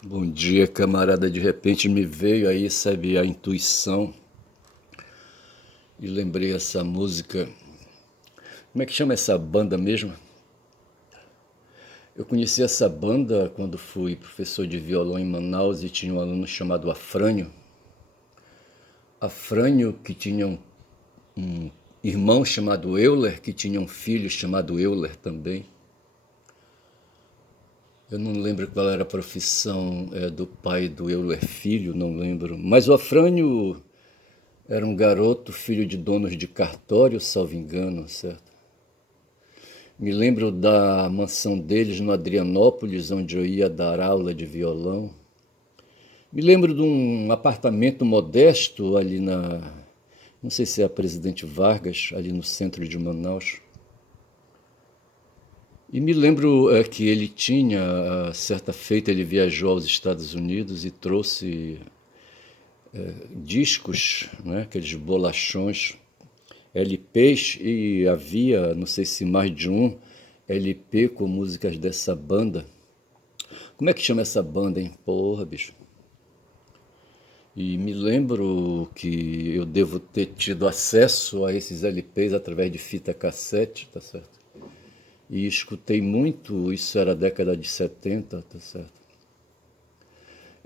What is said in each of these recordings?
Bom dia, camarada. De repente me veio aí, sabe, a intuição e lembrei essa música. Como é que chama essa banda mesmo? Eu conheci essa banda quando fui professor de violão em Manaus e tinha um aluno chamado Afrânio. Afrânio, que tinha um irmão chamado Euler, que tinha um filho chamado Euler também. Eu não lembro qual era a profissão do pai do Euler filho, não lembro. Mas o Afrânio era um garoto, filho de donos de cartório, salvo engano, certo? Me lembro da mansão deles no Adrianópolis, onde eu ia dar aula de violão. Me lembro de um apartamento modesto ali não sei se é a Presidente Vargas, ali no centro de Manaus. E me lembro que ele tinha, certa feita, ele viajou aos Estados Unidos e trouxe discos, né, aqueles bolachões, LPs, e havia, não sei se mais de um, LP com músicas dessa banda. Como é que chama essa banda, hein? Porra, bicho. E me lembro que eu devo ter tido acesso a esses LPs através de fita cassete, tá certo? E escutei muito, isso era a década de 70, tá certo?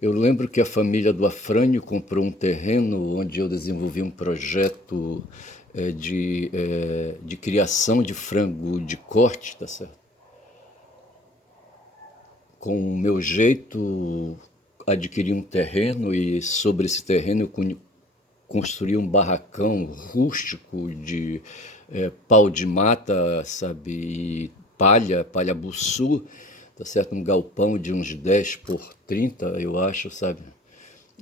Eu lembro que a família do Afrânio comprou um terreno onde eu desenvolvi um projeto de criação de frango de corte, tá certo? Com o meu jeito, adquiri um terreno e sobre esse terreno eu construí um barracão rústico de pau de mata, sabe, e palha buçu, tá certo? Um galpão de uns 10 por 30, eu acho, sabe?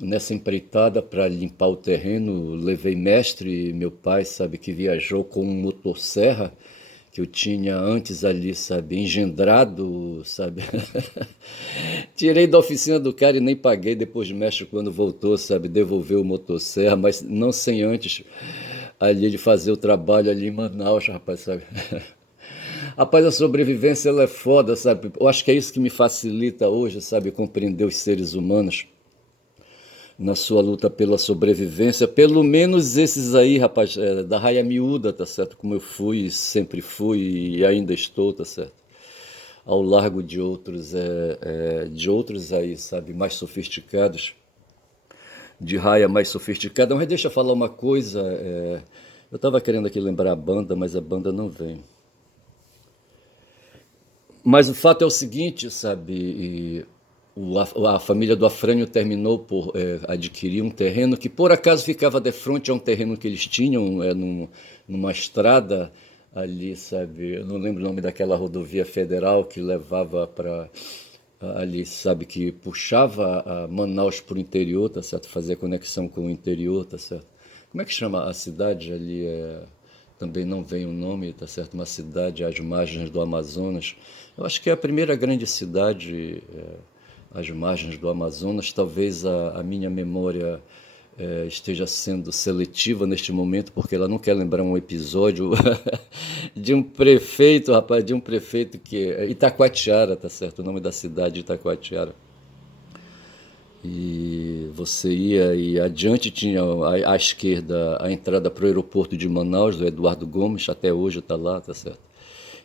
Nessa empreitada para limpar o terreno, levei mestre, meu pai, sabe, que viajou com um motosserra que eu tinha antes ali, sabe, engendrado, sabe? Tirei da oficina do cara e nem paguei depois de mestre quando voltou, sabe, devolveu o motosserra, mas não sem antes ali ele fazer o trabalho ali em Manaus, rapaz, sabe? Rapaz, a sobrevivência ela é foda, sabe? Eu acho que é isso que me facilita hoje, sabe, compreender os seres humanos na sua luta pela sobrevivência, pelo menos esses aí, rapaz, da raia miúda, tá certo? Como eu fui, sempre fui e ainda estou, tá certo? Ao largo de outros aí, sabe, mais sofisticados, de raia mais sofisticada. Mas deixa eu falar uma coisa, eu estava querendo aqui lembrar a banda, mas a banda não vem. Mas o fato é o seguinte, sabe, a família do Afrânio terminou por adquirir um terreno que por acaso ficava de frente a um terreno que eles tinham numa estrada ali, sabe, eu não lembro o nome daquela rodovia federal que levava para ali, sabe, que puxava a Manaus para o interior, tá certo, fazia conexão com o interior, tá certo. Como é que chama a cidade ali? Também não vem o nome, tá certo? Uma cidade às margens do Amazonas. Eu acho que é a primeira grande cidade às margens do Amazonas. Talvez a minha memória esteja sendo seletiva neste momento, porque ela não quer lembrar um episódio de um prefeito, rapaz, de um prefeito que é Itacoatiara, tá certo? O nome da cidade de Itacoatiara. E você ia e adiante tinha à esquerda a entrada para o aeroporto de Manaus, do Eduardo Gomes, até hoje está lá, tá certo?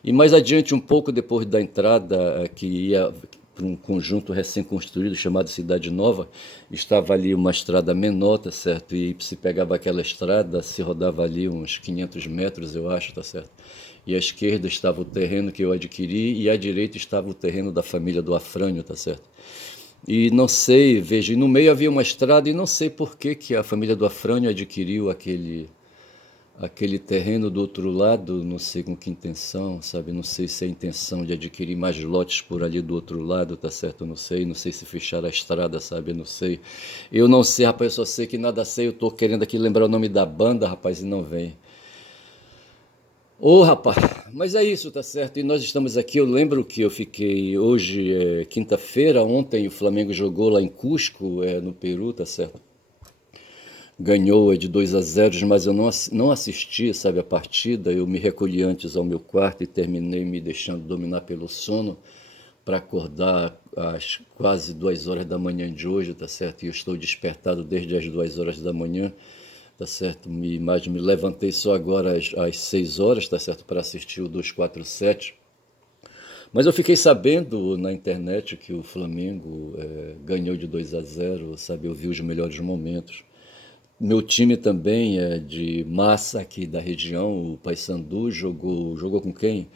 E mais adiante, um pouco depois da entrada, que ia para um conjunto recém-construído chamado Cidade Nova, estava ali uma estrada menor, tá certo? E se pegava aquela estrada, se rodava ali uns 500 metros, eu acho, tá certo? E à esquerda estava o terreno que eu adquiri e à direita estava o terreno da família do Afrânio, tá certo? E não sei, veja, e no meio havia uma estrada e não sei por que que a família do Afrânio adquiriu aquele terreno do outro lado, não sei com que intenção, sabe? Não sei se é a intenção de adquirir mais lotes por ali do outro lado, tá certo? Não sei se fechar a estrada, sabe? Eu não sei. Eu não sei, rapaz, eu só sei que nada sei, eu tô querendo aqui lembrar o nome da banda, rapaz, e não vem. Ô, rapaz, mas é isso, tá certo? E nós estamos aqui. Eu lembro que eu fiquei hoje, quinta-feira, ontem o Flamengo jogou lá em Cusco, no Peru, tá certo? Ganhou de 2-0, mas eu não assisti, sabe, a partida. Eu me recolhi antes ao meu quarto e terminei me deixando dominar pelo sono para acordar às quase 2 horas da manhã de hoje, tá certo? E eu estou despertado desde as 2 horas da manhã, tá certo? Mas me levantei só agora às 6 horas, tá certo? Para assistir o 247. Mas eu fiquei sabendo na internet que o Flamengo ganhou de 2-0, sabe? Eu vi os melhores momentos. Meu time também é de massa aqui da região, o Paysandu jogou com quem?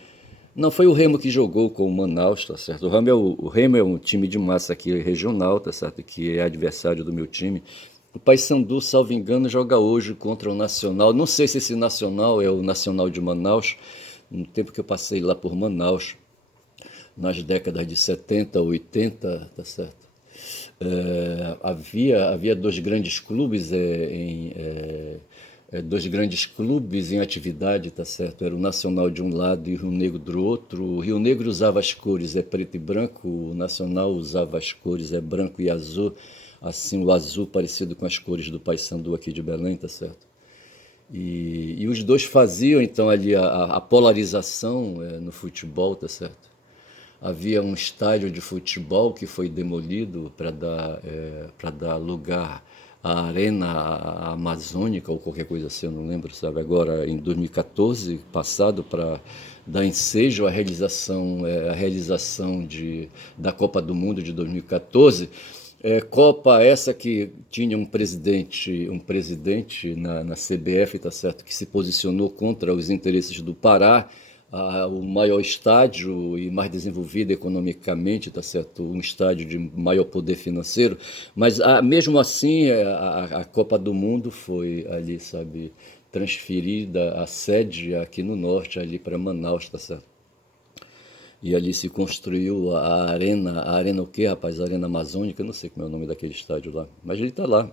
Não, foi o Remo que jogou com o Manaus, tá certo? O Remo é um time de massa aqui regional, tá certo? Que é adversário do meu time. O Paysandu, salvo engano, joga hoje contra o Nacional. Não sei se esse Nacional é o Nacional de Manaus, no tempo que eu passei lá por Manaus, nas décadas de 70, 80, tá certo? Havia dois grandes clubes em atividade, tá certo? Era o Nacional de um lado e o Rio Negro do outro. O Rio Negro usava as cores preto e branco, o Nacional usava as cores branco e azul, assim o azul parecido com as cores do Paysandu aqui de Belém, tá certo? E os dois faziam então ali a polarização no futebol, tá certo? Havia um estádio de futebol que foi demolido para dar lugar à Arena Amazônica ou qualquer coisa assim, eu não lembro, sabe? Agora, em 2014, passado, para dar ensejo à realização da Copa do Mundo de 2014. Copa essa que tinha um presidente na CBF, tá certo, que se posicionou contra os interesses do Pará, o maior estádio e mais desenvolvido economicamente, tá certo? Um estádio de maior poder financeiro, mas mesmo assim a Copa do Mundo foi ali, sabe, transferida a sede aqui no norte, ali para Manaus, tá certo? E ali se construiu a arena o quê, rapaz? A Arena Amazônica, eu não sei como é o nome daquele estádio lá, mas ele está lá.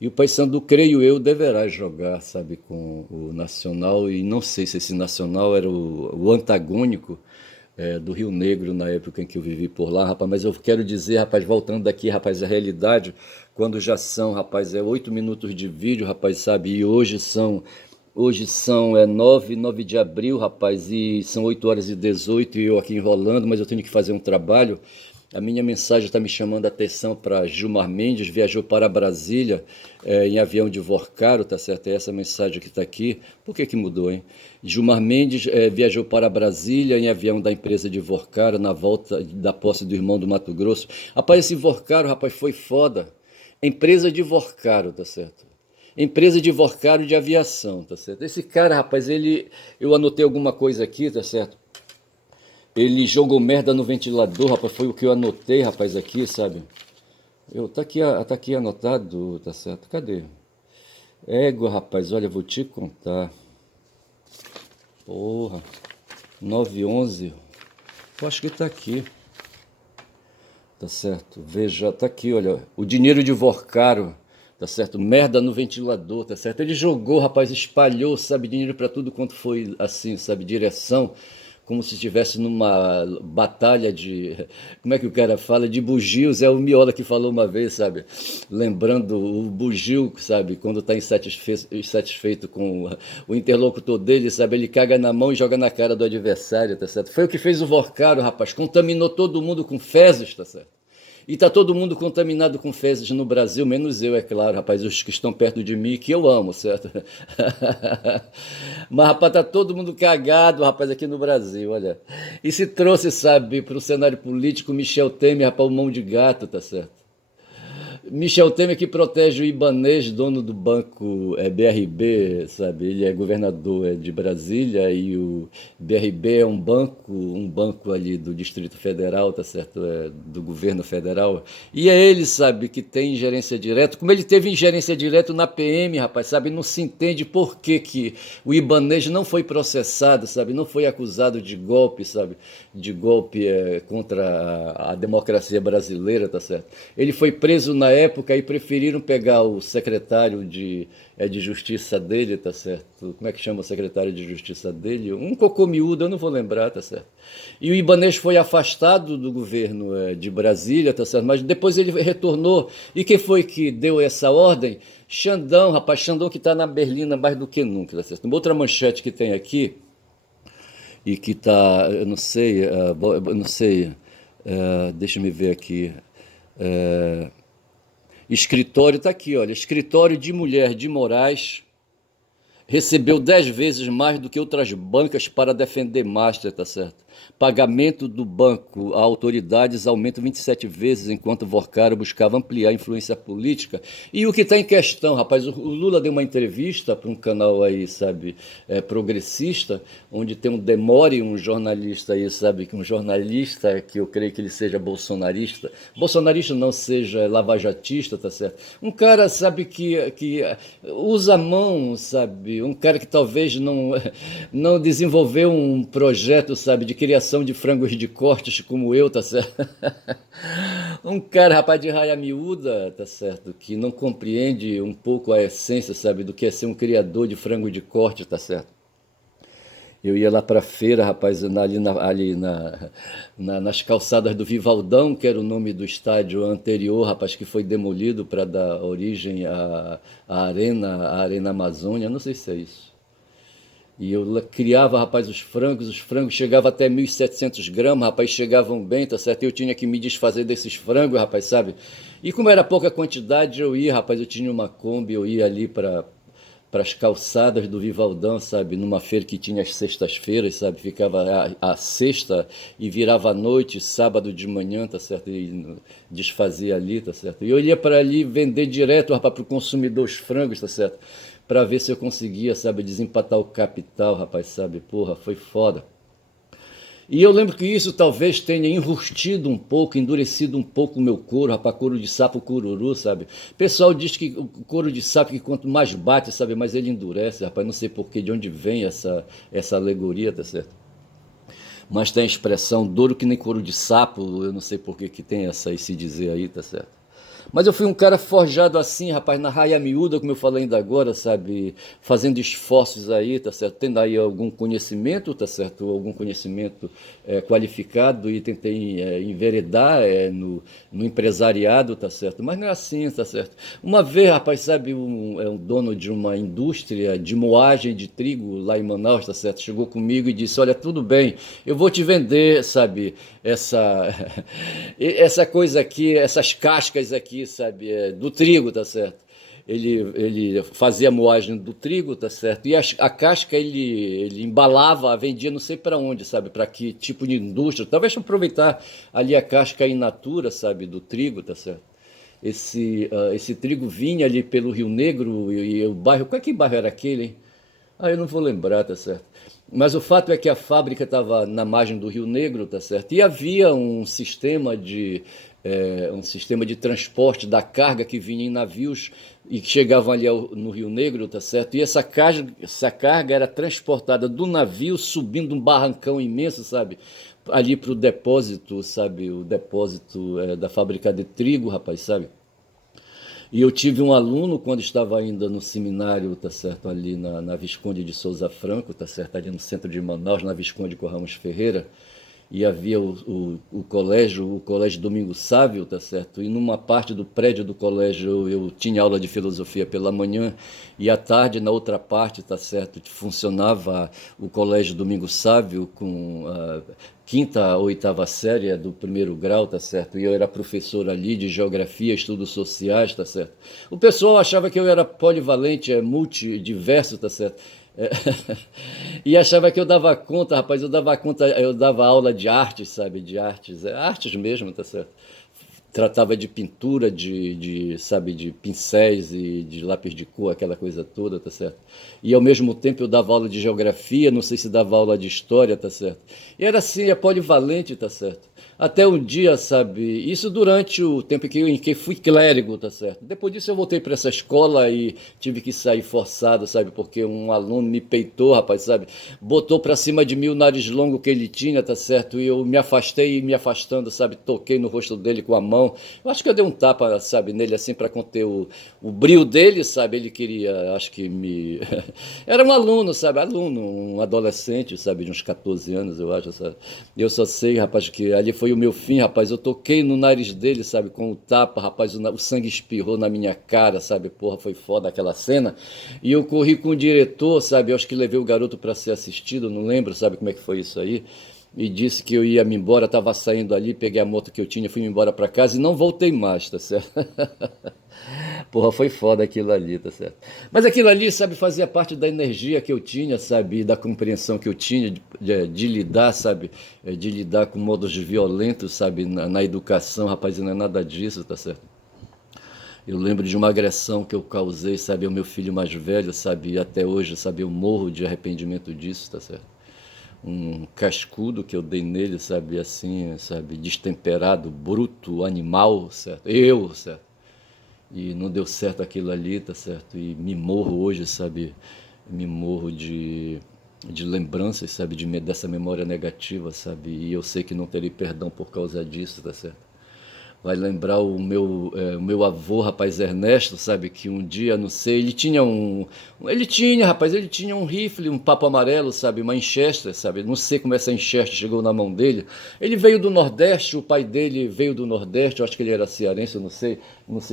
E o Paysandu, creio eu, deverá jogar, sabe, com o Nacional, e não sei se esse Nacional era o antagônico do Rio Negro na época em que eu vivi por lá, rapaz, mas eu quero dizer, rapaz, voltando daqui, rapaz, a realidade, quando já são, rapaz, 8 minutos de vídeo, rapaz, sabe, e hoje são 9 de abril, rapaz, e são 8h18 e eu aqui enrolando, mas eu tenho que fazer um trabalho. A minha mensagem está me chamando a atenção para Gilmar Mendes, viajou para Brasília em avião de Vorcaro, tá certo? É essa mensagem que está aqui. Por que que mudou, hein? Gilmar Mendes viajou para Brasília em avião da empresa de Vorcaro, na volta da posse do irmão do Mato Grosso. Rapaz, esse Vorcaro, rapaz, foi foda. Empresa de Vorcaro, tá certo? Empresa de Vorcaro de aviação, tá certo? Esse cara, rapaz, eu anotei alguma coisa aqui, tá certo? Ele jogou merda no ventilador, rapaz, foi o que eu anotei, rapaz, aqui, sabe? Tá aqui anotado, tá certo? Cadê? Égua, rapaz, olha, vou te contar. Porra, 9:11. Eu acho que tá aqui, tá certo? Veja, tá aqui, olha, o dinheiro de Vorcaro, tá certo? Merda no ventilador, tá certo? Ele jogou, rapaz, espalhou, sabe, dinheiro pra tudo quanto foi assim, sabe, direção. como se estivesse numa batalha de, como é que o cara fala? De bugios, é o Miola que falou uma vez, sabe? Lembrando o bugio, sabe? Quando está insatisfeito com o interlocutor dele, sabe? Ele caga na mão e joga na cara do adversário, tá certo? Foi o que fez o Vorcaro, rapaz, contaminou todo mundo com fezes, tá certo? E tá todo mundo contaminado com fezes no Brasil, menos eu, é claro, rapaz, os que estão perto de mim, que eu amo, certo? Mas, rapaz, tá todo mundo cagado, rapaz, aqui no Brasil, olha. E se trouxe, sabe, para o cenário político, Michel Temer, rapaz, o mão de gato, tá certo? Michel Temer que protege o Ibanez, dono do banco BRB, sabe? Ele é governador de Brasília e o BRB é um banco ali do Distrito Federal, tá certo? Do governo federal. E é ele, sabe, que tem ingerência direta. Como ele teve ingerência direta na PM, rapaz, sabe? Não se entende por que o Ibanez não foi processado, sabe? Não foi acusado de golpe, sabe? De golpe contra a democracia brasileira, tá certo? Ele foi preso na época e preferiram pegar o secretário de justiça dele, tá certo? Como é que chama o secretário de justiça dele? Um cocô miúdo, eu não vou lembrar, tá certo? E o Ibanez foi afastado do governo de Brasília, tá certo? Mas depois ele retornou. E quem foi que deu essa ordem? Xandão, rapaz, Xandão que tá na Berlina mais do que nunca, tá certo? Uma outra manchete que tem aqui, e que tá, eu não sei, eu não sei, deixa me ver aqui. Escritório está aqui, olha. Escritório de mulher de Moraes recebeu 10 vezes mais do que outras bancas para defender Master, tá certo? Pagamento do banco a autoridades aumenta 27 vezes, enquanto Vorcaro buscava ampliar a influência política. E o que está em questão, rapaz, o Lula deu uma entrevista para um canal aí, sabe, progressista, onde tem um Demore, um jornalista aí, sabe, que um jornalista que eu creio que ele seja bolsonarista não, seja lavajatista, tá certo? Um cara, sabe, que usa a mão, sabe, um cara que talvez não desenvolveu um projeto, sabe, de criação de frangos de cortes como eu, tá certo? Um cara, rapaz, de raia miúda, tá certo, que não compreende um pouco a essência, sabe, do que é ser um criador de frango de corte, tá certo? Eu ia lá para a feira, rapaz, nas calçadas do Vivaldão, que era o nome do estádio anterior, rapaz, que foi demolido para dar origem à Arena Amazônia, não sei se é isso. E eu criava, rapaz, os frangos chegavam até 1.700 gramas, rapaz, chegavam bem, tá certo? Eu tinha que me desfazer desses frangos, rapaz, sabe? E como era pouca quantidade, eu ia, rapaz, eu tinha uma Kombi, eu ia ali para as calçadas do Vivaldão, sabe? Numa feira que tinha as sextas-feiras, sabe? Ficava a sexta e virava a noite, sábado de manhã, tá certo? E desfazia ali, tá certo? E eu ia para ali vender direto, rapaz, para o consumidor os frangos, tá certo? Para ver se eu conseguia, sabe, desempatar o capital, rapaz, sabe? Porra, foi foda. E eu lembro que isso talvez tenha enrustido um pouco, endurecido um pouco o meu couro, rapaz, couro de sapo cururu, sabe? O pessoal diz que o couro de sapo, que quanto mais bate, sabe, mais ele endurece, rapaz, não sei por que, de onde vem essa alegoria, tá certo? Mas tem a expressão duro que nem couro de sapo, eu não sei por que que tem esse dizer aí, tá certo? Mas eu fui um cara forjado assim, rapaz, na raia miúda, como eu falei ainda agora, sabe? Fazendo esforços aí, tá certo? Tendo aí algum conhecimento, tá certo? Algum conhecimento qualificado e tentei enveredar no empresariado, tá certo? Mas não é assim, tá certo? Uma vez, rapaz, sabe, um dono de uma indústria de moagem de trigo lá em Manaus, tá certo? Chegou comigo e disse: Olha, tudo bem, eu vou te vender, sabe, essa coisa aqui, essas cascas aqui, sabe, do trigo, tá certo? Ele fazia a moagem do trigo, tá certo? E a casca ele embalava, vendia não sei para onde, sabe? Para que tipo de indústria? Talvez para aproveitar ali a casca in natura, sabe? Do trigo, tá certo? Esse trigo vinha ali pelo Rio Negro e o bairro, qual é que bairro era aquele, hein? Ah, eu não vou lembrar, tá certo? Mas o fato é que a fábrica estava na margem do Rio Negro, tá certo? E havia um sistema de transporte da carga que vinha em navios e que chegavam ali no Rio Negro, tá certo? E essa carga era transportada do navio subindo um barrancão imenso, sabe? Ali para o depósito, sabe? O depósito da fábrica de trigo, rapaz, sabe? E eu tive um aluno quando estava ainda no seminário, tá certo, ali na Visconde de Souza Franco, tá certo, ali no centro de Manaus, na Visconde com Ramos Ferreira, e havia o colégio Domingos Sávio, tá certo? E numa parte do prédio do colégio eu tinha aula de filosofia pela manhã e à tarde na outra parte, tá certo? Funcionava o colégio Domingos Sávio com a quinta a oitava série do primeiro grau, tá certo? E eu era professor ali de geografia, estudos sociais, tá certo? O pessoal achava que eu era polivalente, multidiverso, tá certo? É, e achava que eu dava conta, rapaz, eu dava conta, eu dava aula de artes, sabe, de artes, artes mesmo, tá certo? Tratava de pintura, sabe, de pincéis e de lápis de cor, aquela coisa toda, tá certo? E ao mesmo tempo eu dava aula de geografia, não sei se dava aula de história, tá certo? E era assim, é polivalente, tá certo? Até um dia, sabe, isso durante o tempo em que fui clérigo, tá certo? Depois disso eu voltei para essa escola e tive que sair forçado, sabe, porque um aluno me peitou, rapaz, sabe, botou para cima de mim o nariz longo que ele tinha, tá certo? E eu me afastei e me afastando, sabe, toquei no rosto dele com a mão. Eu acho que eu dei um tapa, sabe, nele assim para conter o brio dele, sabe? Ele queria, acho que me. Era um aluno, sabe? Aluno, um adolescente, sabe? De uns 14 anos, eu acho, sabe? Eu só sei, rapaz, que ali foi o meu fim, rapaz. Eu toquei no nariz dele, sabe? Com o tapa, rapaz. O sangue espirrou na minha cara, sabe? Porra, foi foda aquela cena. E eu corri com o diretor, sabe? Eu acho que levei o garoto para ser assistido, não lembro, sabe como é que foi isso aí e disse que eu ia me embora, estava saindo ali, peguei a moto que eu tinha, fui me embora para casa e não voltei mais, tá certo? Porra, foi foda aquilo ali, tá certo? Mas aquilo ali, sabe, fazia parte da energia que eu tinha, sabe, da compreensão que eu tinha de lidar, sabe, de lidar com modos violentos, sabe, na educação, rapaz, e não é nada disso, tá certo? Eu lembro de uma agressão que eu causei, sabe, ao meu filho mais velho, sabe, e até hoje, sabe, eu morro de arrependimento disso, tá certo? Um cascudo que eu dei nele, sabe, assim, sabe, destemperado, bruto, animal, certo? Eu, certo? E não deu certo aquilo ali, tá certo? E me morro hoje, sabe? Me morro de lembranças, sabe, dessa memória negativa, sabe? E eu sei que não terei perdão por causa disso, tá certo? Vai lembrar o meu avô, rapaz, Ernesto, sabe, que um dia, não sei, ele tinha um rifle, um papo amarelo, sabe, uma Winchester, sabe, não sei como essa Winchester chegou na mão dele. Ele veio do Nordeste, o pai dele veio do Nordeste, eu acho que ele era cearense, eu não sei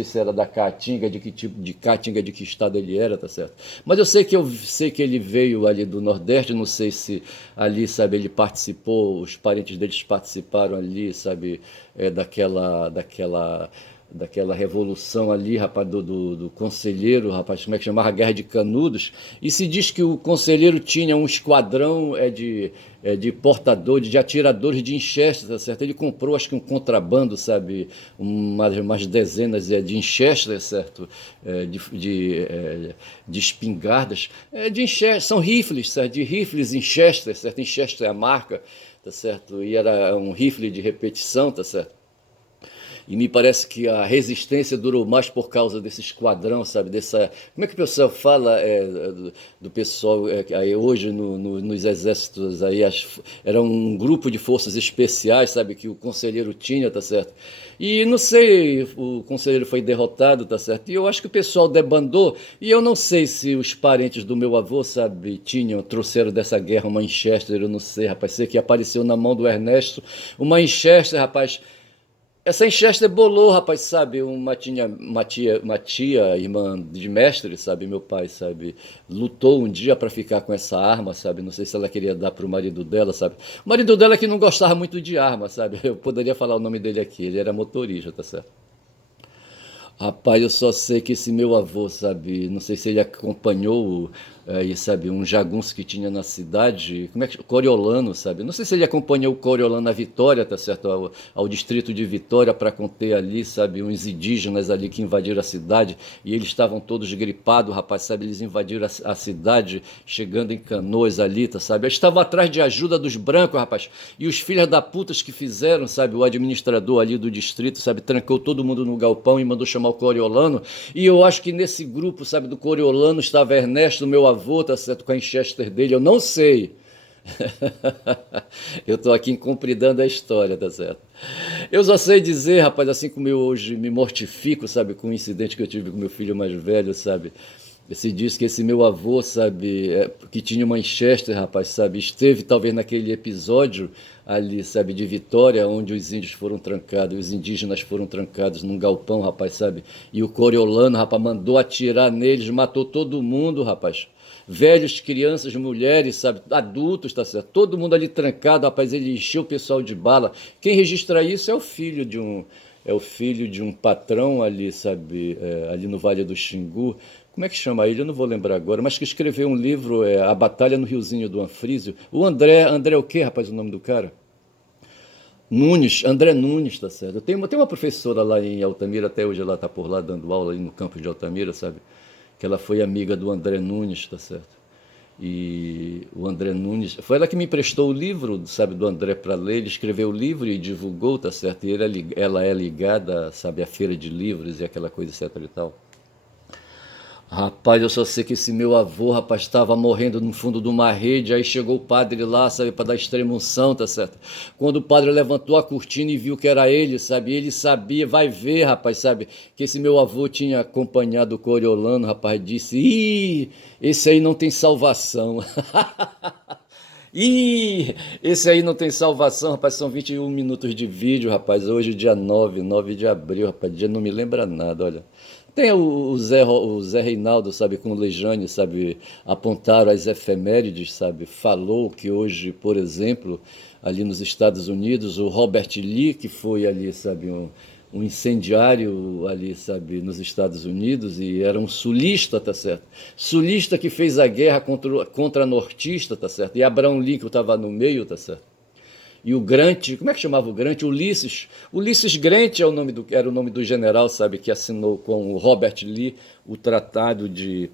se era da Caatinga, de que tipo de Caatinga, de que estado ele era, tá certo? Mas eu sei que ele veio ali do Nordeste, não sei se ali, sabe, ele participou, os parentes deles participaram ali, sabe, daquela revolução ali, rapaz, do conselheiro, rapaz, como é que chamava? Guerra de Canudos, e se diz que o conselheiro tinha um esquadrão de portadores, de atiradores de Winchester, tá certo? Ele comprou, acho que um contrabando, sabe, umas dezenas de Winchester, certo? De espingardas, de Winchester, são rifles, certo? De rifles Winchester, certo? Winchester é a marca, tá certo? E era um rifle de repetição, tá certo? E me parece que a resistência durou mais por causa desse esquadrão, sabe? Como é que o pessoal fala do pessoal aí hoje nos exércitos aí? Era um grupo de forças especiais, sabe? Que o conselheiro tinha, tá certo? E não sei, o conselheiro foi derrotado, tá certo? E eu acho que o pessoal debandou. E eu não sei se os parentes do meu avô, sabe, trouxeram dessa guerra uma Winchester, eu não sei, rapaz. Sei que apareceu na mão do Ernesto uma Winchester, rapaz. Essa Enchester bolou, rapaz, sabe? Uma tia, irmã de mestre, sabe? Meu pai, sabe? Lutou um dia para ficar com essa arma, sabe? Não sei se ela queria dar pro marido dela, sabe? O marido dela que não gostava muito de arma, sabe? Eu poderia falar o nome dele aqui, ele era motorista, tá certo? Rapaz, eu só sei que esse meu avô, sabe, não sei se ele acompanhou aí, sabe, um jagunço que tinha na cidade, como é que Coriolano, sabe? Não sei se ele acompanhou o Coriolano na Vitória, tá certo? Ao distrito de Vitória para conter ali, sabe, uns indígenas ali que invadiram a cidade e eles estavam todos gripados, rapaz, sabe? Eles invadiram a cidade, chegando em Canoas ali, tá, sabe? Eles estavam atrás de ajuda dos brancos, rapaz. E os filhos da putas que fizeram, sabe, o administrador ali do distrito, sabe, trancou todo mundo no galpão e mandou chamar o Coriolano, e eu acho que nesse grupo, sabe, do Coriolano estava Ernesto, meu avô, tá certo, com a Winchester dele, eu não sei, Eu estou aqui compridando a história, tá certo? Eu só sei dizer, rapaz, assim como eu hoje me mortifico, sabe, com o incidente que eu tive com meu filho mais velho, sabe? Se diz que esse meu avô, sabe, que tinha Manchester, rapaz, sabe, esteve talvez naquele episódio ali, sabe, de Vitória, onde os índios foram trancados, os indígenas foram trancados num galpão, rapaz, sabe? E o Coriolano, rapaz, mandou atirar neles, matou todo mundo, rapaz. Velhos, crianças, mulheres, sabe, adultos, tá certo? Todo mundo ali trancado, rapaz, ele encheu o pessoal de bala. Quem registra isso é o filho de um patrão ali, sabe, ali no Vale do Xingu. Como é que chama ele? Eu não vou lembrar agora, mas que escreveu um livro, A Batalha no Riozinho do Anfrísio. O André o quê, rapaz, o nome do cara? Nunes, André Nunes, tá certo. Eu tenho uma professora lá em Altamira, até hoje ela tá por lá dando aula aí no campus de Altamira, sabe? Que ela foi amiga do André Nunes, tá certo? E o André Nunes, foi ela que me emprestou o livro, sabe, do André para ler. Ele escreveu o livro e divulgou, tá certo? E ela é ligada, sabe, à feira de livros e aquela coisa, etc e tal. Rapaz, eu só sei que esse meu avô, rapaz, estava morrendo no fundo de uma rede, aí chegou o padre lá, sabe, para dar extrema-unção, tá certo? Quando o padre levantou a cortina e viu que era ele, sabe, ele sabia, vai ver, rapaz, sabe, que esse meu avô tinha acompanhado o Coriolano, rapaz, disse, ih, esse aí não tem salvação. Ih, esse aí não tem salvação, rapaz, são 21 minutos de vídeo, rapaz, hoje dia 9 de abril, rapaz, dia não me lembra nada, olha. Tem o Zé Reinaldo, sabe, com o Lejane, sabe, apontaram as efemérides, sabe, falou que hoje, por exemplo, ali nos Estados Unidos, o Robert Lee, que foi ali, sabe, um incendiário ali, sabe, nos Estados Unidos, e era um sulista, tá certo? Sulista que fez a guerra contra a nortista, tá certo? E Abraham Lincoln estava no meio, tá certo? E o Grant, como é que chamava o Grant? Ulisses. Ulisses Grant era o nome do general, sabe, que assinou com o Robert Lee o tratado de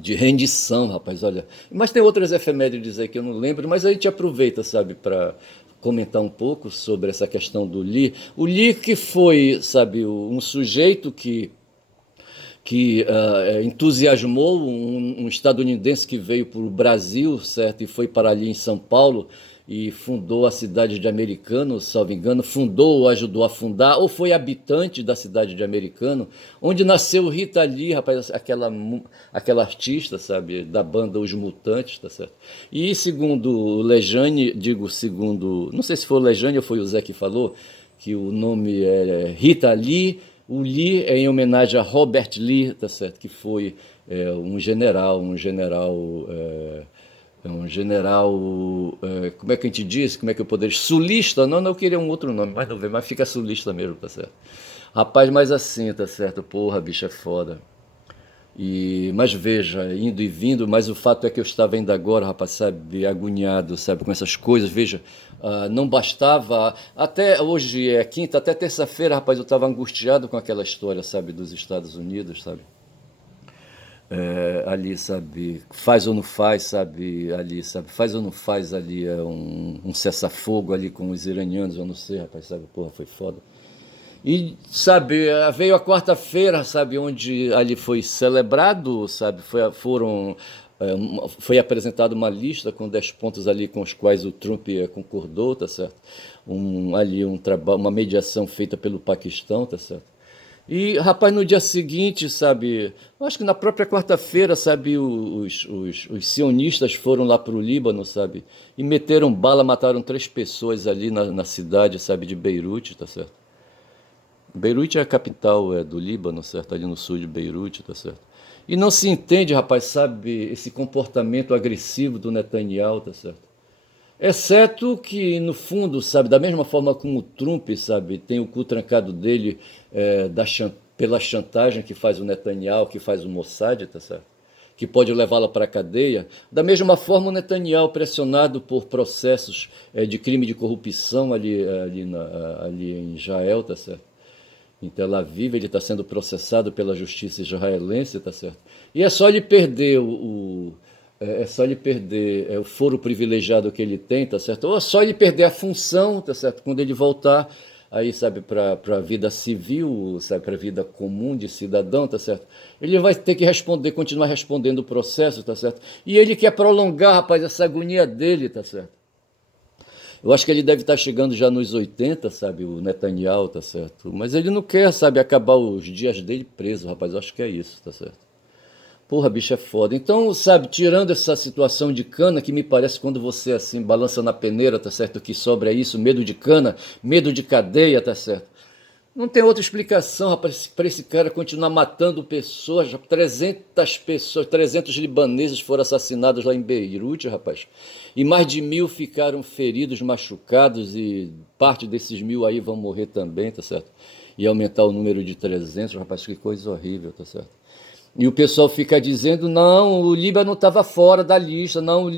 rendição, rapaz, olha. Mas tem outras efemérides aí que eu não lembro, mas a gente aproveita, sabe, para comentar um pouco sobre essa questão do Lee. O Lee que foi, sabe, um sujeito que entusiasmou um estadunidense que veio para o Brasil, certo, e foi para ali em São Paulo e fundou a cidade de Americano, salvo engano, fundou ou ajudou a fundar, ou foi habitante da cidade de Americano, onde nasceu Rita Lee, rapaz, aquela artista, sabe, da banda Os Mutantes, tá certo? E segundo o Lejane, digo segundo, não sei se foi o Lejane ou foi o Zé que falou, que o nome é Rita Lee. O Lee é em homenagem a Robert Lee, tá certo? Que foi como é que a gente diz? Como é que eu poderia? Sulista? Não, não, eu queria um outro nome, mas não vem, mas fica sulista mesmo, tá certo? Rapaz, mas assim, tá certo? Porra, bicho, é foda. Mas veja, indo e vindo, mas o fato é que eu estava ainda agora, rapaz, sabe, agoniado, sabe, com essas coisas. Veja, não bastava, até hoje é quinta, até terça-feira, rapaz, eu estava angustiado com aquela história, sabe, dos Estados Unidos, sabe. Ali, sabe, faz ou não faz, sabe, ali, sabe, faz ou não faz ali um cessar-fogo ali com os iranianos, eu não sei, rapaz, sabe, porra, foi foda. E, sabe, veio a quarta-feira, sabe, onde ali foi celebrado, sabe, foi apresentada uma lista com 10 pontos ali com os quais o Trump concordou, tá certo? Ali um trabalho, uma mediação feita pelo Paquistão, tá certo? E, rapaz, no dia seguinte, sabe, acho que na própria quarta-feira, sabe, os sionistas foram lá para o Líbano, sabe, e meteram bala, mataram 3 pessoas ali na cidade, sabe, de Beirute, tá certo? Beirute é a capital do Líbano, certo? Ali no sul de Beirute, tá certo? E não se entende, rapaz, sabe, esse comportamento agressivo do Netanyahu, tá certo? Exceto que, no fundo, sabe, da mesma forma como o Trump, sabe, tem o cu trancado dele pela chantagem que faz o Netanyahu, que faz o Mossad, tá certo? Que pode levá-la para a cadeia. Da mesma forma, o Netanyahu, pressionado por processos de crime de corrupção ali em Israel, tá certo? Em Tel Aviv, ele está sendo processado pela justiça israelense, tá certo? E é só ele perder o foro privilegiado que ele tem, tá certo? Ou é só ele perder a função, tá certo? Quando ele voltar, aí, sabe, para a vida civil, sabe, para a vida comum de cidadão, tá certo? Ele vai ter que responder, continuar respondendo o processo, tá certo? E ele quer prolongar, rapaz, essa agonia dele, tá certo? Eu acho que ele deve estar chegando já nos 80, sabe, o Netanyahu, tá certo? Mas ele não quer, sabe, acabar os dias dele preso, rapaz, eu acho que é isso, tá certo? Porra, bicho, é foda. Então, sabe, tirando essa situação de cana, que me parece quando você, assim, balança na peneira, tá certo? O que sobra é isso, medo de cana, medo de cadeia, tá certo? Não tem outra explicação, rapaz, para esse cara continuar matando pessoas. 300 pessoas, 300 libaneses foram assassinados lá em Beirute, rapaz. E mais de 1.000 ficaram feridos, machucados, e parte desses 1.000 aí vão morrer também, tá certo? E aumentar o número de 300, rapaz, que coisa horrível, tá certo? E o pessoal fica dizendo, não, o Líbano estava fora da lista, não,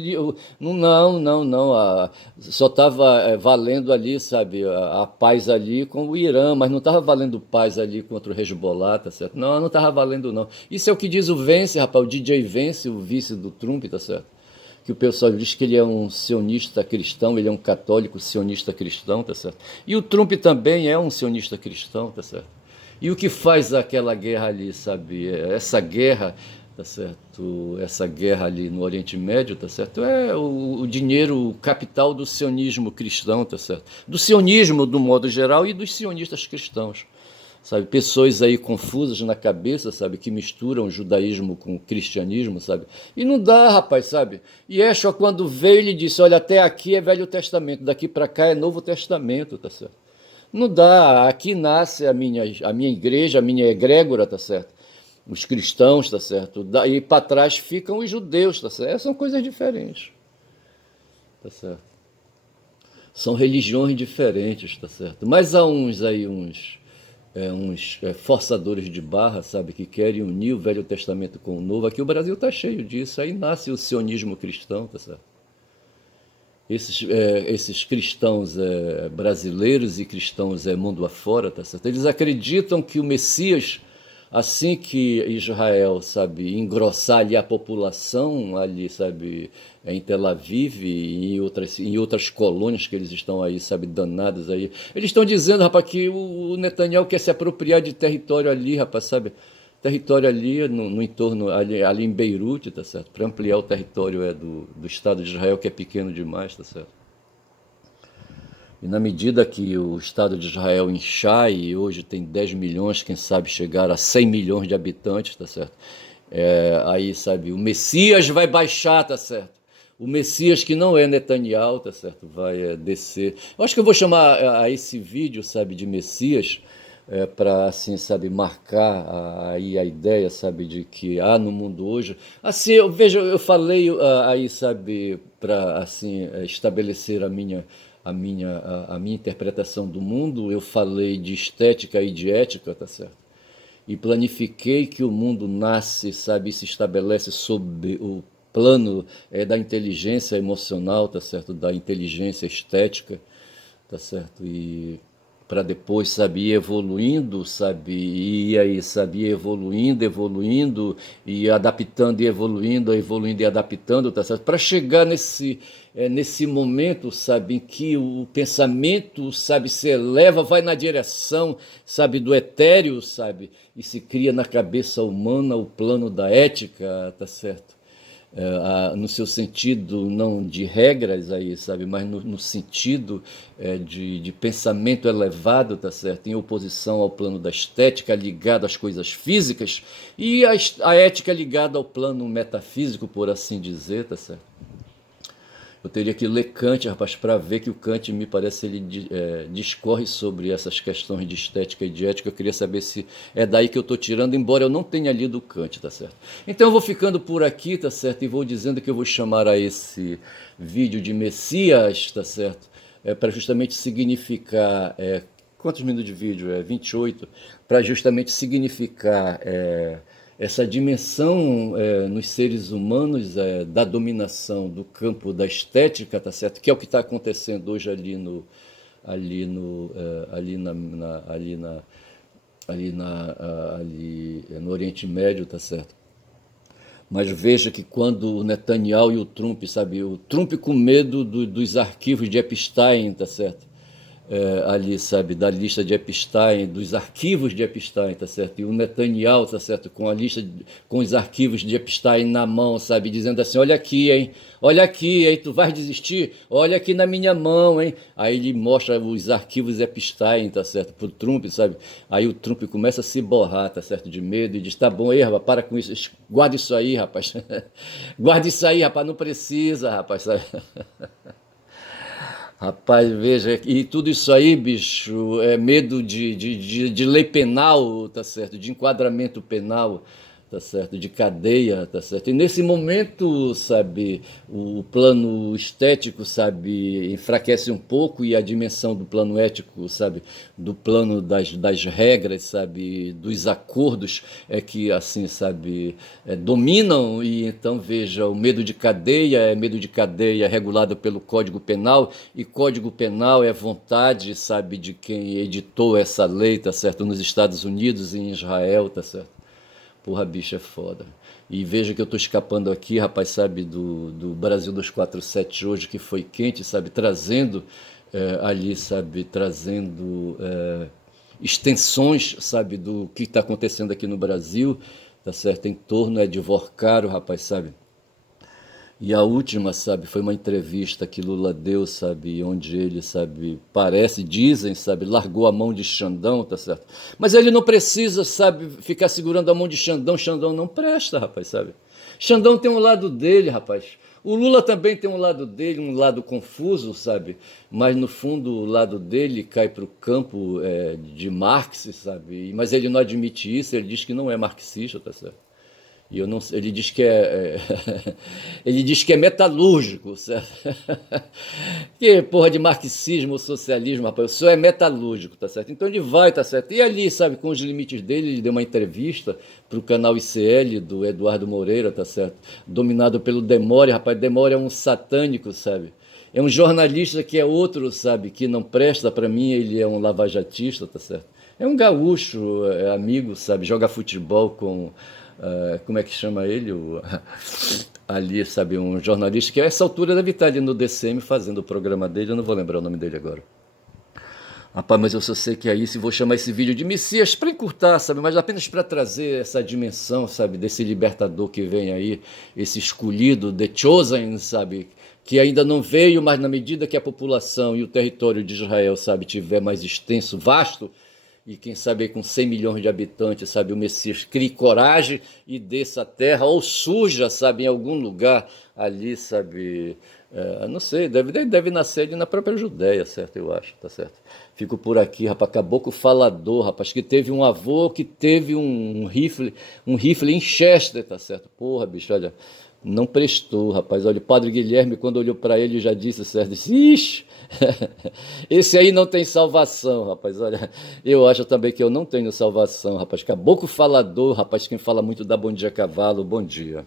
não, só estava valendo ali, sabe, a paz ali com o Irã, mas não estava valendo paz ali contra o Hezbollah, tá certo? Não, não estava valendo não. Isso é o que diz o Vance, rapaz, o DJ Vance, o vice do Trump, tá certo? Que o pessoal diz que ele é um sionista cristão, ele é um católico sionista cristão, tá certo? E o Trump também é um sionista cristão, tá certo? E o que faz aquela guerra ali, sabe? Essa guerra, tá certo? Essa guerra ali no Oriente Médio, tá certo? É o dinheiro, o capital do sionismo cristão, tá certo? Do sionismo, do modo geral, e dos sionistas cristãos. Sabe, pessoas aí confusas na cabeça, sabe, que misturam o judaísmo com o cristianismo, sabe? E não dá, rapaz, sabe? E Yeshua, quando veio, ele disse: olha, até aqui é Velho Testamento, daqui para cá é Novo Testamento, tá certo? Não dá, aqui nasce a minha igreja, a minha egrégora, tá certo? Os cristãos, tá certo? Daí para trás ficam os judeus, tá certo? São coisas diferentes, tá certo? São religiões diferentes, tá certo? Mas há uns aí, uns forçadores de barra, sabe, que querem unir o Velho Testamento com o Novo. Aqui o Brasil está cheio disso. Aí nasce o sionismo cristão, tá certo? Esses cristãos brasileiros e cristãos mundo afora, tá certo? Eles acreditam que o Messias, assim que Israel, sabe, engrossar ali a população, ali, sabe, em Tel Aviv e em outras colônias que eles estão aí, sabe, danados aí. Eles estão dizendo, rapaz, que o Netanyahu quer se apropriar de território ali, rapaz, sabe? Território ali no entorno, ali em Beirute, tá certo? Para ampliar o território do Estado de Israel, que é pequeno demais, tá certo? E na medida que o Estado de Israel inchar, e hoje tem 10 milhões, quem sabe chegar a 100 milhões de habitantes, tá certo? Aí, sabe, o Messias vai baixar, tá certo? O Messias, que não é Netanyahu, tá certo? Vai descer. Eu acho que eu vou chamar a esse vídeo, sabe, de Messias, para, assim, sabe, marcar aí a ideia, sabe, de que há no mundo hoje. Assim, eu vejo, eu falei aí, sabe, para, assim, estabelecer a minha interpretação do mundo, eu falei de estética e de ética, tá certo? E planifiquei que o mundo nasce, sabe, e se estabelece sob o plano da inteligência emocional, tá certo? Da inteligência estética, tá certo? E para depois, sabe, ir evoluindo, sabe, e aí, sabe, ir evoluindo, evoluindo, e adaptando, e evoluindo e adaptando, tá certo? Para chegar nesse momento, sabe, em que o pensamento, sabe, se eleva, vai na direção, sabe, do etéreo, sabe, e se cria na cabeça humana o plano da ética, tá certo? No seu sentido não de regras aí, sabe, mas no sentido de pensamento elevado, tá certo, em oposição ao plano da estética ligado às coisas físicas e a ética ligada ao plano metafísico, por assim dizer, tá certo? Eu teria que ler Kant, rapaz, para ver que o Kant, me parece, ele discorre sobre essas questões de estética e de ética. Eu queria saber se é daí que eu estou tirando, embora eu não tenha lido Kant, tá certo? Então eu vou ficando por aqui, tá certo? E vou dizendo que eu vou chamar a esse vídeo de Messias, tá certo? Para justamente significar... quantos minutos de vídeo? 28. Para justamente significar... essa dimensão nos seres humanos da dominação do campo da estética, tá certo? Que é o que está acontecendo hoje ali no Oriente Médio, tá certo? Mas veja que quando o Netanyahu e o Trump, sabe, o Trump com medo dos arquivos de Epstein, tá certo? ali, sabe, da lista de Epstein, dos arquivos de Epstein, tá certo? E o Netanyahu, tá certo, com a lista, com os arquivos de Epstein na mão, sabe, dizendo assim, olha aqui, hein, tu vais desistir? Olha aqui na minha mão, hein? Aí ele mostra os arquivos Epstein, tá certo, pro Trump, sabe? Aí o Trump começa a se borrar, tá certo, de medo, e diz, tá bom aí, rapaz, para com isso, guarda isso aí, rapaz. Guarda isso aí, rapaz, não precisa, rapaz, sabe? Rapaz, veja, e tudo isso aí, bicho, é medo de lei penal, tá certo? De enquadramento penal, tá certo? De cadeia, tá certo? E nesse momento, sabe, o plano estético, sabe, enfraquece um pouco e a dimensão do plano ético, sabe, do plano das regras, sabe, dos acordos é que, assim, sabe, dominam e então, veja, o medo de cadeia é medo de cadeia regulado pelo Código Penal e Código Penal é vontade, sabe, de quem editou essa lei, tá certo, nos Estados Unidos e em Israel, tá certo? Porra, bicho, é foda. E veja que eu tô escapando aqui, rapaz, sabe, do Brasil 247 hoje, que foi quente, sabe, trazendo ali, sabe, trazendo extensões, sabe, do que está acontecendo aqui no Brasil, tá certo, em torno de Vorcaro, rapaz, sabe, e a última, sabe, foi uma entrevista que Lula deu, sabe, onde ele, sabe, parece, dizem, sabe, largou a mão de Xandão, tá certo? Mas ele não precisa, sabe, ficar segurando a mão de Xandão, Xandão não presta, rapaz, sabe? Xandão tem um lado dele, rapaz. O Lula também tem um lado dele, um lado confuso, sabe? Mas no fundo o lado dele cai para o campo de Marx, sabe? Mas ele não admite isso, ele diz que não é marxista, tá certo? E eu não, ele diz que ele diz que é metalúrgico, certo? Que porra de marxismo, socialismo, rapaz, o senhor é metalúrgico, tá certo? Então ele vai, tá certo? E ali, sabe, com os limites dele, ele deu uma entrevista para o canal ICL do Eduardo Moreira, tá certo? Dominado pelo Demore, rapaz, Demore é um satânico, sabe? É um jornalista que é outro, sabe, que não presta para mim, ele é um lavajatista, tá certo? É um gaúcho, amigo, sabe, joga futebol com como é que chama ele? Ali, sabe, um jornalista que a essa altura deve estar ali no DCM fazendo o programa dele, eu não vou lembrar o nome dele agora. Rapaz, mas eu só sei que aí se vou chamar esse vídeo de Messias para encurtar, sabe, mas apenas para trazer essa dimensão, sabe, desse libertador que vem aí, esse escolhido, The Chosen, sabe, que ainda não veio, mas na medida que a população e o território de Israel, sabe, tiver mais extenso, vasto, e quem sabe aí com 100 milhões de habitantes, sabe, o Messias crie coragem e desça a terra, ou surja, sabe, em algum lugar ali, sabe, não sei, deve nascer ali na própria Judéia, certo, eu acho, tá certo. Fico por aqui, rapaz, caboclo falador, rapaz, que teve um avô que teve um rifle em Chester, tá certo, porra, bicho, olha, não prestou, rapaz, olha, o padre Guilherme, quando olhou para ele, já disse, certo, disse, ixi, esse aí não tem salvação, rapaz. Olha, eu acho também que eu não tenho salvação, rapaz. Caboclo falador, rapaz, quem fala muito dá bom dia a cavalo, bom dia.